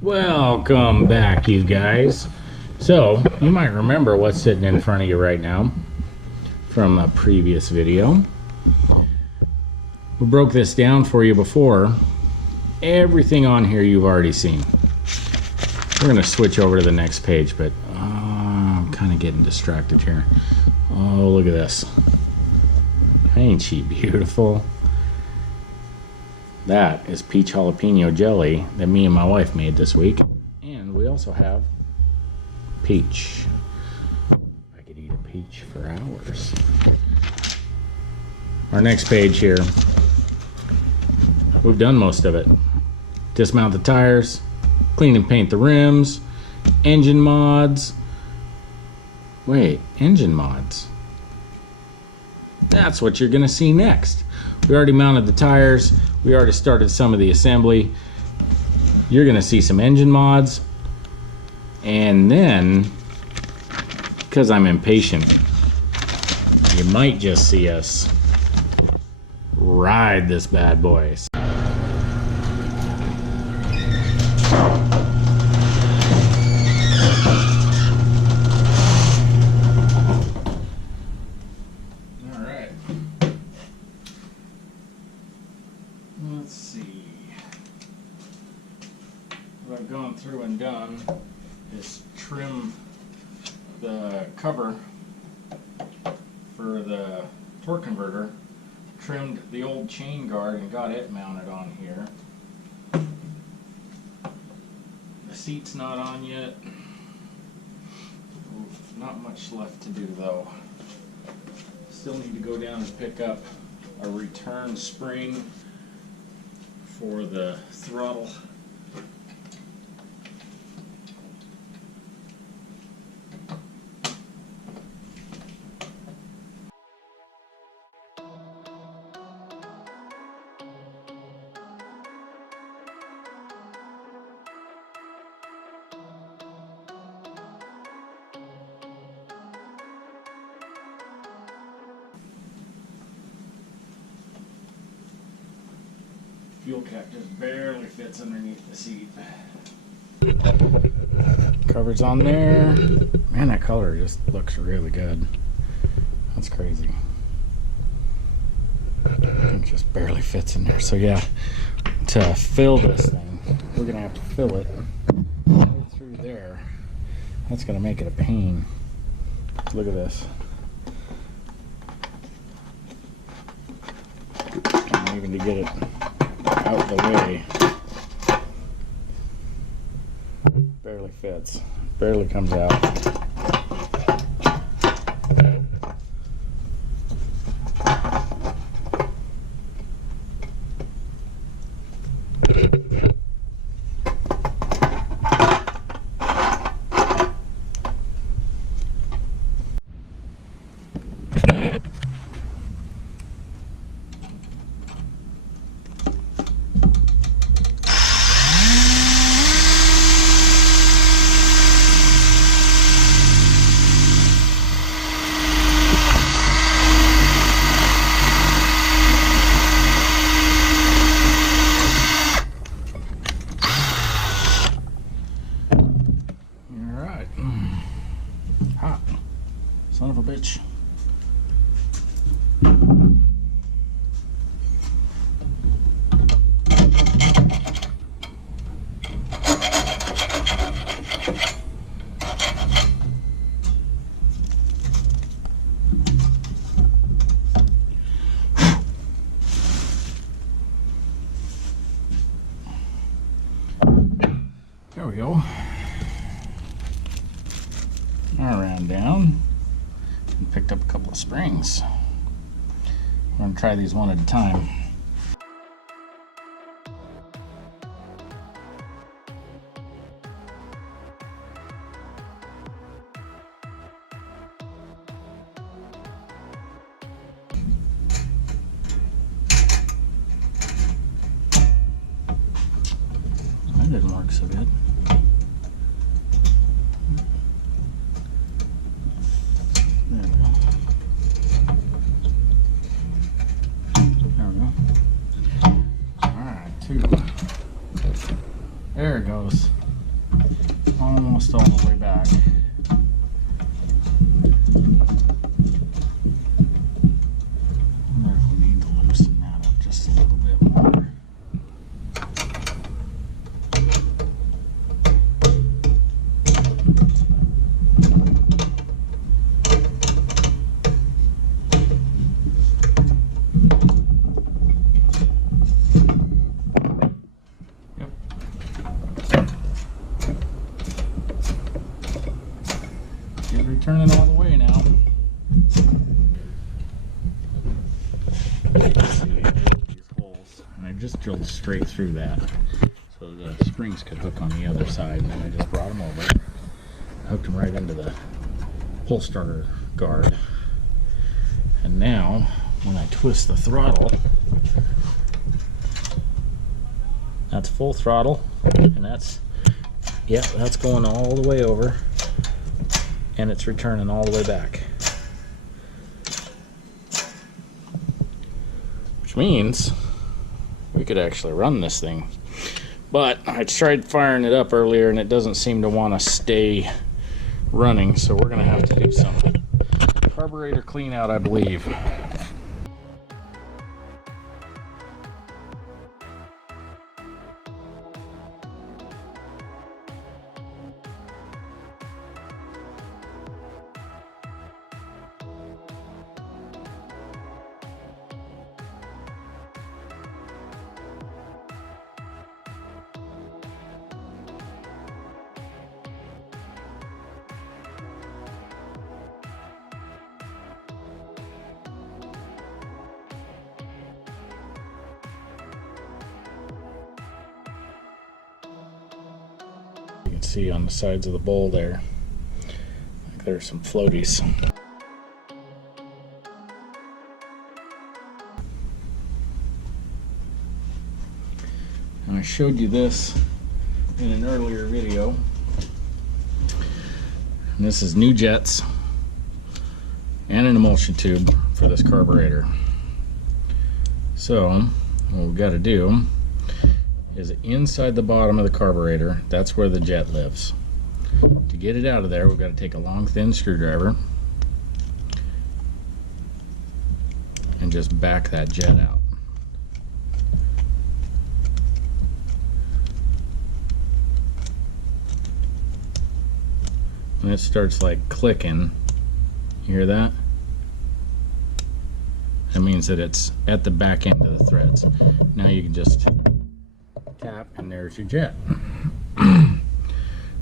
Welcome back, you guys. So, you might remember what's sitting in front of you right now from a previous video. We broke this down for you before. Everything on here you've already seen. We're going to switch over to the next page, but I'm kind of getting distracted here. Oh, look at this. Ain't she beautiful? That is peach jalapeno jelly that me and my wife made this week. And we also have peach. I could eat a peach for hours. Our next page here. We've done most of it. Dismount the tires, clean and paint the rims, engine mods. Wait, engine mods. That's what you're gonna see next. We already mounted the tires. We already started some of the assembly. You're gonna see some engine mods. And then, because I'm impatient, you might just see us ride this bad boy. Alright. Let's see. What I've gone through and done is trim the cover for the torque converter. Trimmed the old chain guard and got it mounted on here. The seat's not on yet. Not much left to do though. Still need to go down and pick up a return spring for the throttle. Fuel cap just barely fits underneath the seat. Cover's on there. Man, that color just looks really good. That's crazy. It just barely fits in there. So yeah, to fill this thing, we're gonna have to fill it right through there. That's gonna make it a pain. Look at this. And even to get it out the way, barely fits, barely comes out. Hot. Son of a bitch. There we go. I ran down and picked up a couple of springs. We're going to try these one at a time. That didn't work so good. There it goes. almost all the way back. I wonder if we need to loosen that up just a little bit more. Turning all the way now. See these holes, and I just drilled straight through that so the springs could hook on the other side, and then I just brought them over, hooked them right into the pull starter guard, and now when I twist the throttle, that's full throttle, and that's going all the way over. And it's returning all the way back. Which means we could actually run this thing. But I tried firing it up earlier and it doesn't seem to want to stay running, so we're gonna have to do some carburetor clean out, I believe. You can see on the sides of the bowl there, like there's some floaties. And I showed you this in an earlier video. And this is new jets and an emulsion tube for this carburetor. So what we've got to do is inside the bottom of the carburetor, that's where the jet lives. To get it out of there, we've got to take a long thin screwdriver and just back that jet out. When it starts like clicking, you hear that? That means that it's at the back end of the threads. Now you can just tap and there's your jet. And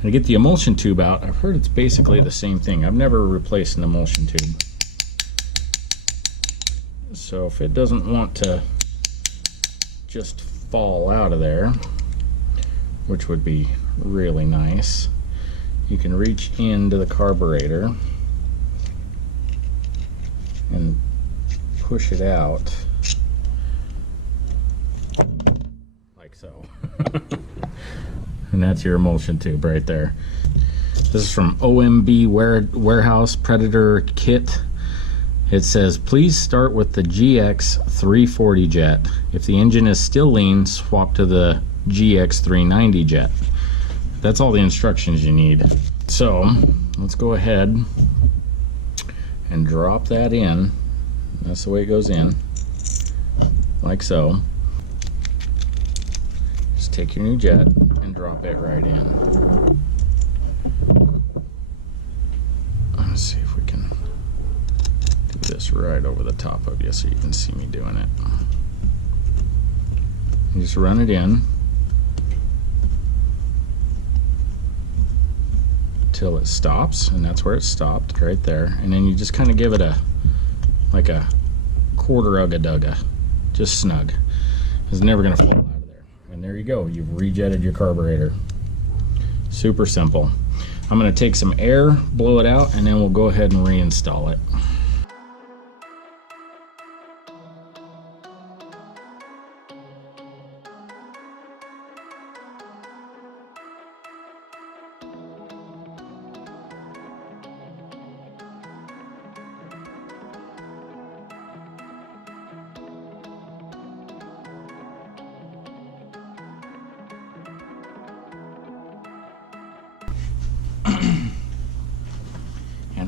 to get the emulsion tube out, I've heard it's basically the same thing. I've never replaced an emulsion tube. So if it doesn't want to just fall out of there, which would be really nice, you can reach into the carburetor and push it out like so. And that's your emulsion tube right there. This is from OMB Warehouse Predator Kit. It says, please start with the GX 340 jet. If the engine is still lean, swap to the GX 390 jet. That's all the instructions you need. So let's go ahead and drop that in. That's the way it goes in, like so. Just take your new jet and drop it right in. Let's see if we can do this right over the top of you so you can see me doing it. You just run it in till it stops, and that's where it stopped, right there. And then you just kind of give it like a quarter ugga-dugga, just snug. It's never gonna fall out of there. And there you go, you've rejetted your carburetor. Super simple. I'm gonna take some air, blow it out, and then we'll go ahead and reinstall it.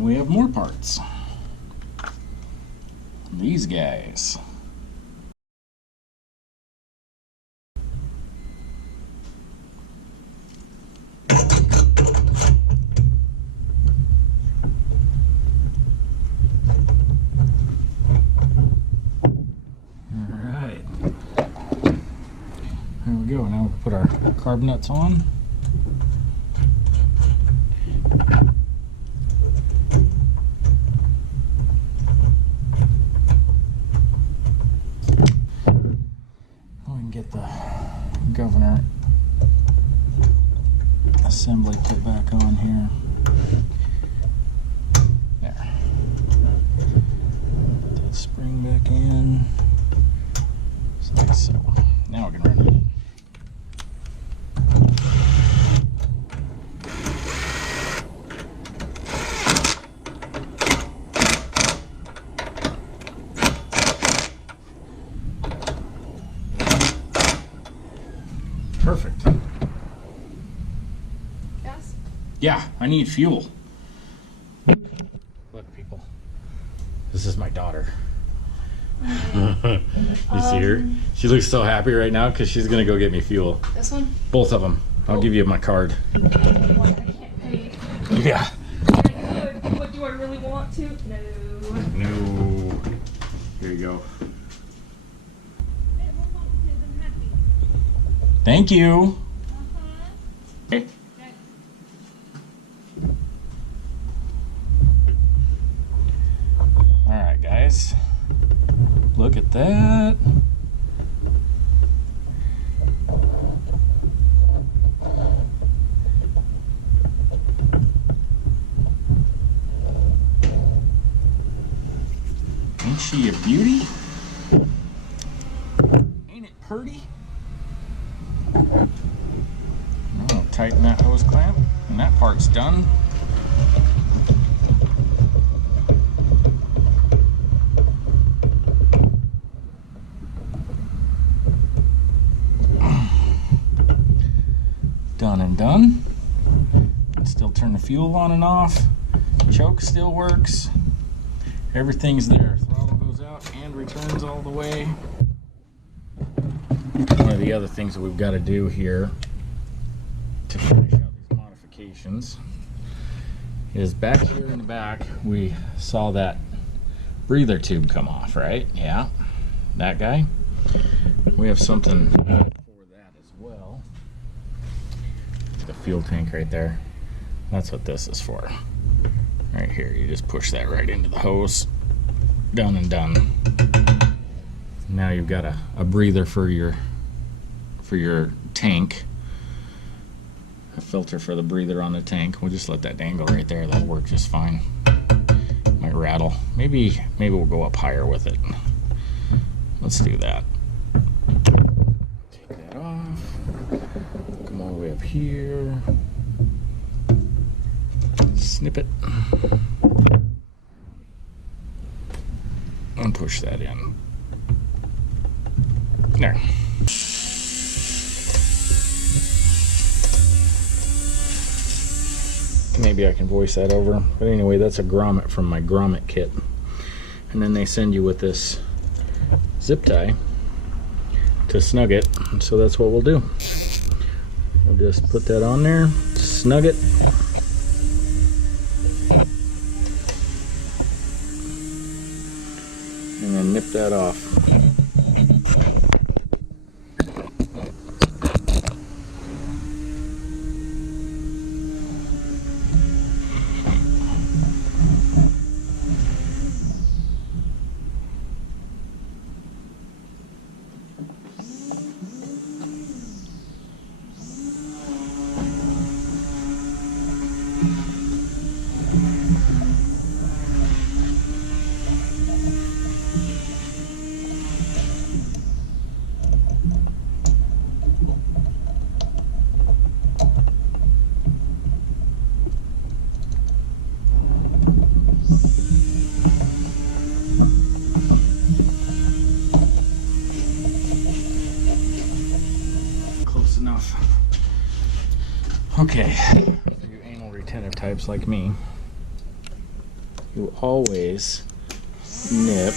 we have more parts. These guys. Alright. There we go. Now we can put our carb nuts on. Get the governor assembly put back on here. There. Put that spring back in. Just like so. Now we can run it. Perfect. Gas? Yeah, I need fuel. Look, people. This is my daughter. You see her? She looks so happy right now because she's going to go get me fuel. This one? Both of them. I'll give you my card. I can't pay. Yeah. I could, but do I really want to? No. No. Here you go. Thank you. Okay. All right, guys. Look at that. Ain't she a beauty? Ain't it pretty? I'll tighten that hose clamp, and that part's done. Done and done. Still turn the fuel on and off. Choke still works. Everything's there. Throttle goes out and returns all the way. One of the other things that we've got to do here to finish out these modifications is back here in the back we saw that breather tube come off, right? Yeah, that guy. We have something for that as well. The fuel tank right there. That's what this is for. Right here, you just push that right into the hose. Done and done. Now you've got a breather for your tank. A filter for the breather on the tank. We'll just let that dangle right there. That'll work just fine. Might rattle. Maybe we'll go up higher with it. Let's do that. Take that off. Come all the way up here. Snip it. And push that in. There. Maybe I can voice that over. But anyway, that's a grommet from my grommet kit. And then they send you with this zip tie to snug it. And so that's what we'll do. We'll just put that on there, snug it. And then nip that off. Enough. Okay, for you anal retentive types like me, you always nip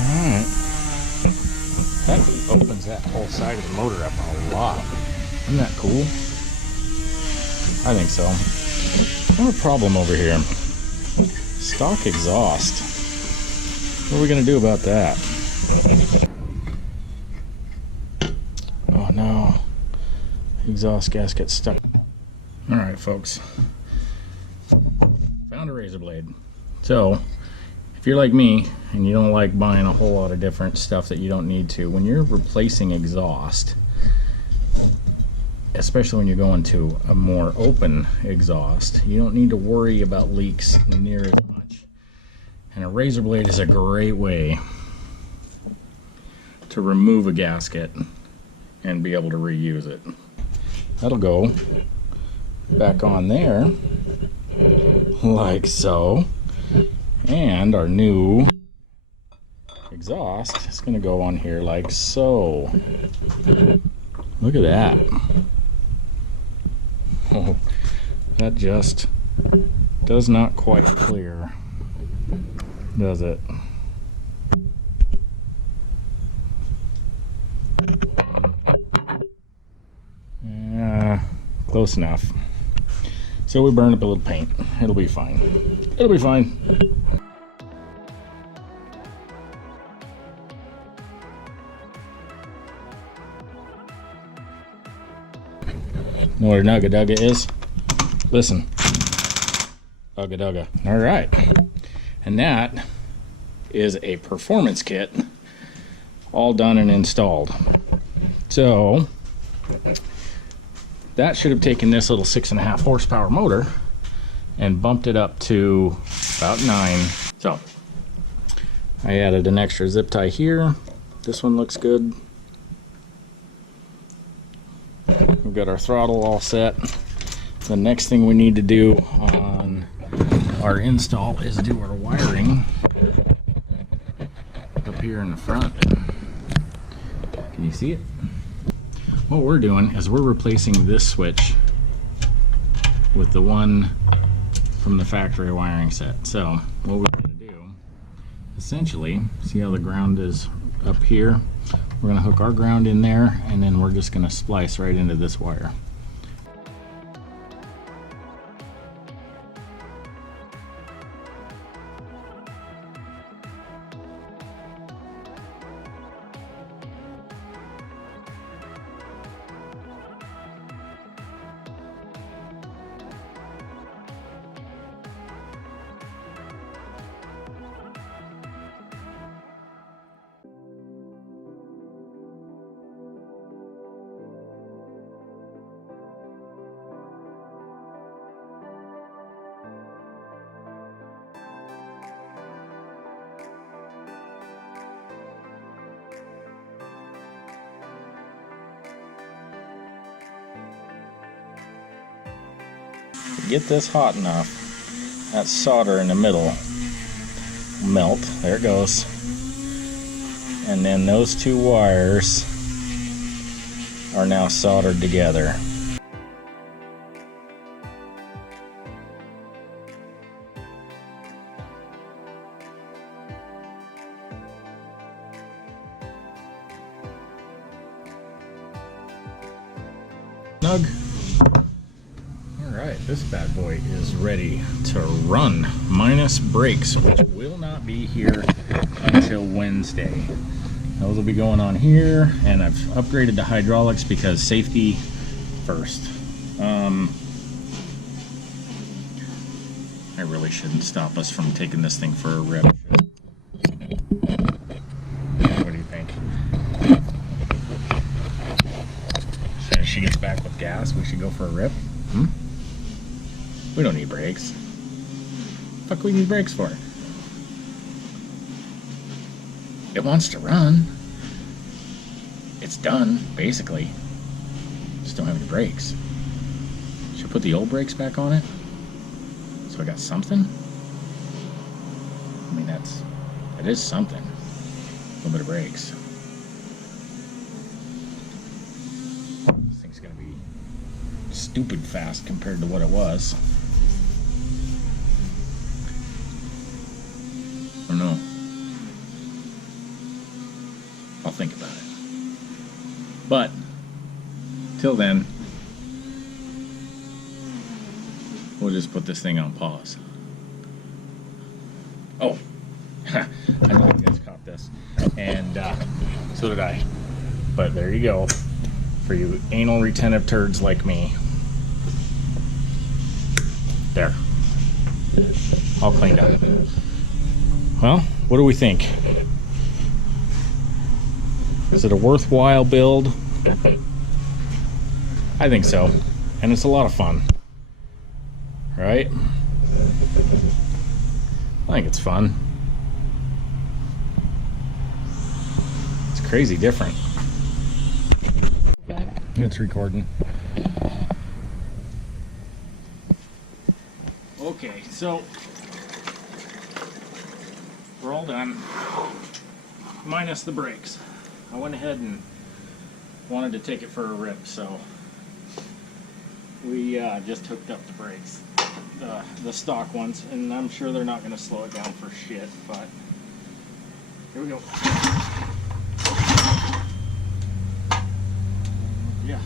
alright. That opens that whole side of the motor up a lot. Isn't that cool? I think so. I have a problem over here. Stock exhaust. What are we gonna do about that? Oh no. Exhaust gasket stuck. Alright folks. Found a razor blade. So, if you're like me and you don't like buying a whole lot of different stuff that you don't need to, when you're replacing exhaust, especially when you're going to a more open exhaust, you don't need to worry about leaks near as much. And a razor blade is a great way to remove a gasket and be able to reuse it. That'll go back on there like so, and our new exhaust is going to go on here like so. Look at that. Oh, that just does not quite clear, does it? Close enough. So we burn up a little paint. It'll be fine. It'll be fine. Know what a Nugga Dugga is? Listen. Ugga Dugga. Alright. And that is a performance kit all done and installed. So that should have taken this little 6.5 horsepower motor and bumped it up to about 9. So I added an extra zip tie here. This one looks good. We've got our throttle all set. The next thing we need to do on our install is do our wiring up here in the front. Can you see it? What we're doing is we're replacing this switch with the one from the factory wiring set. So what we're going to do, essentially, see how the ground is up here? We're going to hook our ground in there, and then we're just going to splice right into this wire. To get this hot enough, that solder in the middle will melt. There it goes. And then those two wires are now soldered together. Snug. Alright, this bad boy is ready to run, minus brakes, which will not be here until Wednesday. Those will be going on here, and I've upgraded to hydraulics because safety first. I really shouldn't stop us from taking this thing for a rip. What do you think? So as she gets back with gas, we should go for a rip? Hmm? We don't need brakes. What the fuck we need brakes for? It wants to run. It's done, basically. Just don't have any brakes. Should I put the old brakes back on it? So I got something? I mean, that is something. A little bit of brakes. This thing's gonna be stupid fast compared to what it was. I don't know. I'll think about it. But till then, we'll just put this thing on pause. Oh, I know you guys caught this, and so did I. But there you go, for you anal retentive turds like me. There, all cleaned up. Well, what do we think? Is it a worthwhile build? I think so, and it's a lot of fun, right? I think it's fun. It's crazy different. It's recording. Okay, so we're all done, minus the brakes. I went ahead and wanted to take it for a rip, so we just hooked up the brakes, the stock ones, and I'm sure they're not going to slow it down for shit, but here we go. Yeah.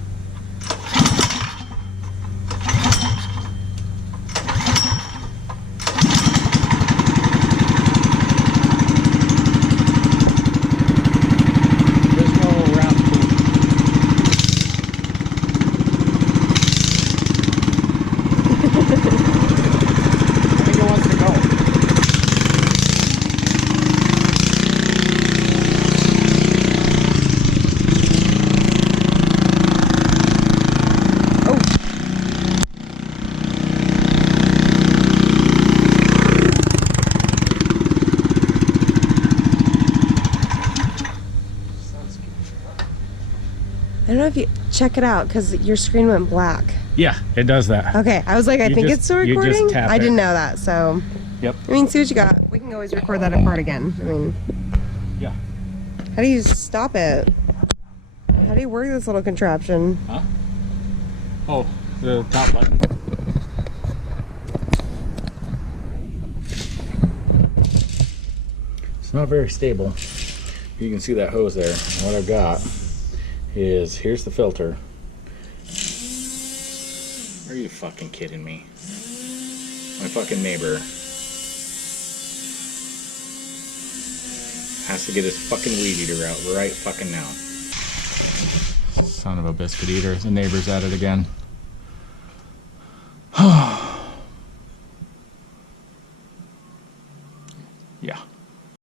I don't know if you check it out because your screen went black. Yeah, it does that. Okay, I was like, I think it's still recording. tap I it. didn't know that, so. Yep. I mean, see what you got. We can always record that apart again. I mean, Yeah. how do you stop it? How do you work this little contraption? Huh? Oh, the top button. It's not very stable. You can see that hose there. And what I've got is, here's the filter. Are you fucking kidding me? My fucking neighbor has to get his fucking weed eater out right fucking now. Son of a biscuit eater. The neighbor's at it again. Yeah.